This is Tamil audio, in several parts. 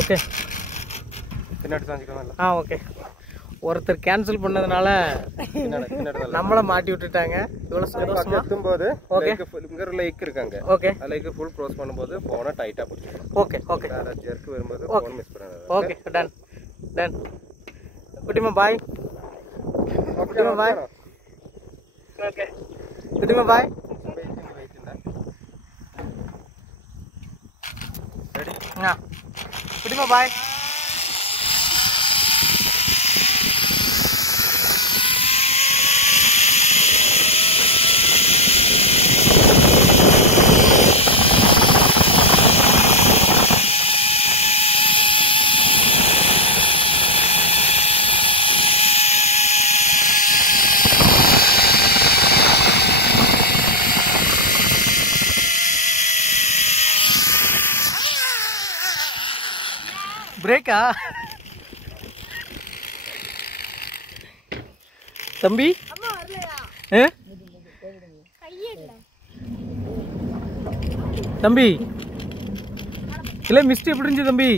Okay okay. ஒருத்தர் கேன்சல் பண்ணதுனால நம்மள மாட்டி விட்டுட்டாங்க. இவ்வளவு சந்தோஷமா எத்தும்போது ஓகே இங்க லைக் இருக்காங்க. ஓகே லைக் ஃபுல் க்ளோஸ் பண்ணும்போது போனை டைட்டா பிடிச்சிடும். ஓகே ஓகே ஜர்க் வரும்போது போன் மிஸ் பண்ணாத. Okay done done. குட்டிமா பாய். குட்டிமா பாய். ஓகே குட்டிமா பாய். ரெடி குட்டிமா பாய். பிரேக்கா தம்பி? தம்பி இல்ல மிஸ்ட் எப்படி இருந்துச்சு தம்பி?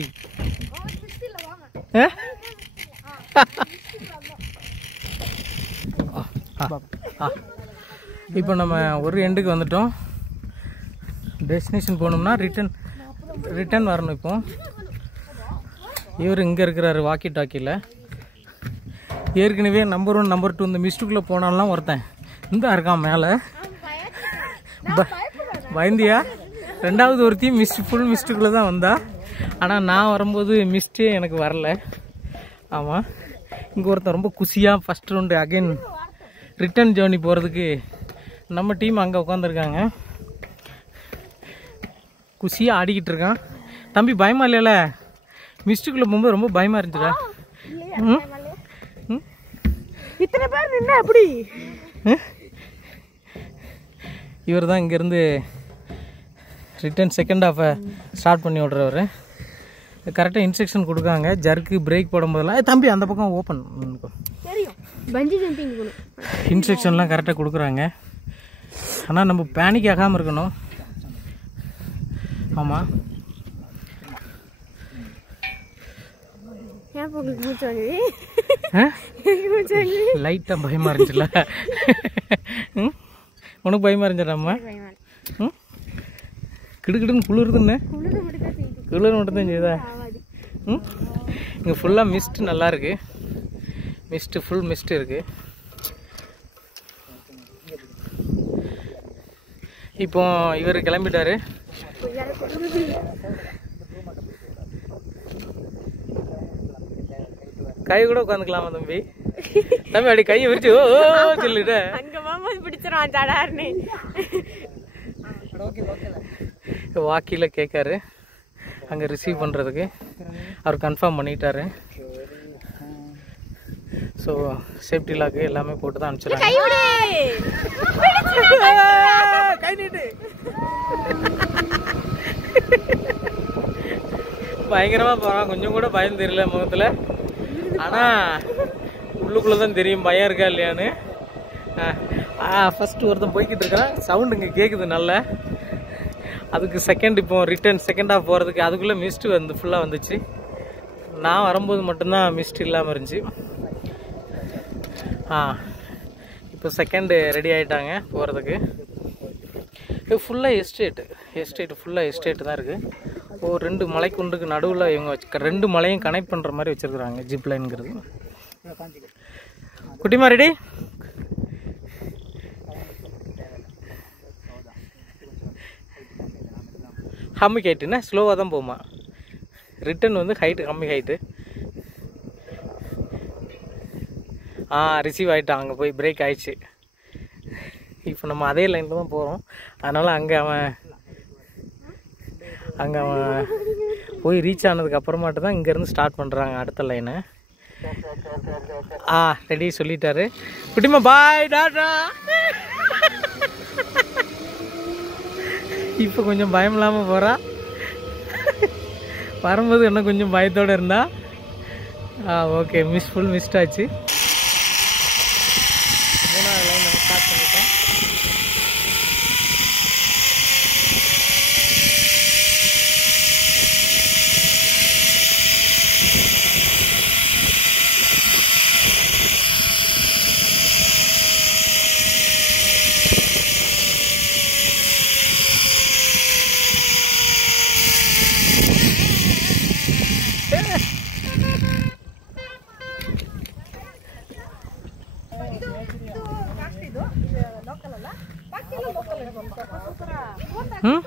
இப்போ நம்ம ஒரு எண்டுக்கு வந்துட்டோம். டெஸ்டினேஷன் போகணும்னா ரிட்டர்ன் வரணும். இப்போ இவர் இங்கே இருக்கிறாரு வாக்கி டாக்கியில். ஏற்கனவே நம்பர் 1 நம்பர் 2 இந்த மிஸ்டுக்குள்ளே போனாலாம் ஒருத்தன் இந்த இருக்கான் மேலே. பயந்தியா? ரெண்டாவது ஒருத்தி ஃபுல் மிஸ்டுக்குள்ளே தான் வந்தா. ஆனால் நான் வரும்போது மிஸ்டே எனக்கு வரல. ஆமாம் இங்கே ஒருத்தன் ரொம்ப குஷியாக first round again return journey போகிறதுக்கு நம்ம டீம் அங்கே உட்காந்துருக்காங்க. குஷியாக ஆடிக்கிட்டு இருக்கான். தம்பி பயமா இல்லைல்ல? மிஸ்டுக்குள்ளே போகும்போது ரொம்ப பயமாக இருந்துச்சுடா. இத்தனை பேர் நின்று அப்படி. இவர் தான் இங்கேருந்து ரிட்டர்ன் செகண்ட் ஹாஃபை ஸ்டார்ட் பண்ணி விட்றவர். கரெக்டாக இன்ஸ்ட்ரக்ஷன் கொடுக்காங்க. ஜர்க்கு பிரேக் போடும்போதெல்லாம் தம்பி அந்த பக்கம் ஓப்பன் இன்ஸ்ட்ரக்ஷன்லாம் கரெக்டாக கொடுக்குறாங்க. ஆனால் நம்ம பேனிக் ஆகாமல் இருக்கணும். ஆமாம் லைட்டா பயமா இருந்துச்சுல? உனக்கு பயமா இருந்துச்சாம்மா? கிடுக்கிடுன்னு குளிருதுன்னு குளிர் மட்டும் தான் செய்யுதா? இங்கே ஃபுல்லாக மிஸ்ட் நல்லா இருக்கு. மிஸ்ட் ஃபுல் மிஸ்ட் இருக்கு. இப்போ இவர் கிளம்பிட்டாரு. கை கூட உட்காந்துக்கலாமா தம்பி? தம்பி அப்படி கையை விரிச்சு ஓ சொல்லிட்ட அங்க மாமா பிடிச்சிரும் தடார்னு. வாக்கியில் கேட்காரு அங்கே ரிசீவ் பண்ணுறதுக்கு. அவர் கன்ஃபார்ம் பண்ணிட்டாரு. ஸோ சேஃப்டி லாக்கு எல்லாமே போட்டு தான் அனுப்பிச்சிடுறாங்க. கை நீட்டு. பயங்கரமாக போகிறான். கொஞ்சம் கூட பயம் தெரியல முகத்தில். ஆனால் உள்ளுக்குள்ளே தான் தெரியும் பயம் இருக்கா இல்லையான்னு. ஃபஸ்ட்டு ஒருத்தன் போய்கிட்டு இருக்கான். சவுண்டு இங்கே கேட்குது நல்லா. அதுக்கு செகண்ட் இப்போ ரிட்டர்ன் செகண்ட் ஹாஃப் போகிறதுக்கு அதுக்குள்ளே மிஸ்ட்டு வந்து ஃபுல்லாக வந்துச்சு. நான் வரும்போது மட்டும்தான் மிஸ்ட் இல்லாமல் இருந்துச்சு. இப்போ செகண்டு ரெடி ஆகிட்டாங்க போகிறதுக்கு. இது ஃபுல்லாக எஸ்டேட்டு ஃபுல்லாக எஸ்டேட்டு தான் இருக்குது. ஒரு 2 மலைக்குண்டுக்கு நடுவில் இவங்க 2 மலையும் கனெக்ட் பண்ணுற மாதிரி வச்சுருக்குறாங்க ஜிப் லைனுங்கிறது. குட்டிமா ரெடி? கம்மி ஹைட்டுன்னா ஸ்லோவாக தான் போகுமா? ரிட்டன் வந்து ஹைட்டு கம்மி ஹைட்டு. ரிசீவ் ஆகிட்டான். அங்கே போய் பிரேக் ஆயிடுச்சு. இப்போ நம்ம அதே லைனில் தான் போகிறோம். அதனால் அங்கே அவன் போய் ரீச் ஆனதுக்கு அப்புறமாட்டு தான் இங்கேருந்து ஸ்டார்ட் பண்ணுறாங்க அடுத்த லைனை. ரெடி சொல்லிட்டாரு. குட்டிமா பாய் டாடா. இப்போ கொஞ்சம் பயம் இல்லாமல் போகிறா. வரும்போது இன்னும் கொஞ்சம் பயத்தோடு இருந்தா. ஓகே ஃபுல் மிஸ்ட் ஆச்சு. 3வது லைன் நம்ம ஸ்டார்ட் பண்ணிட்டோம். ம்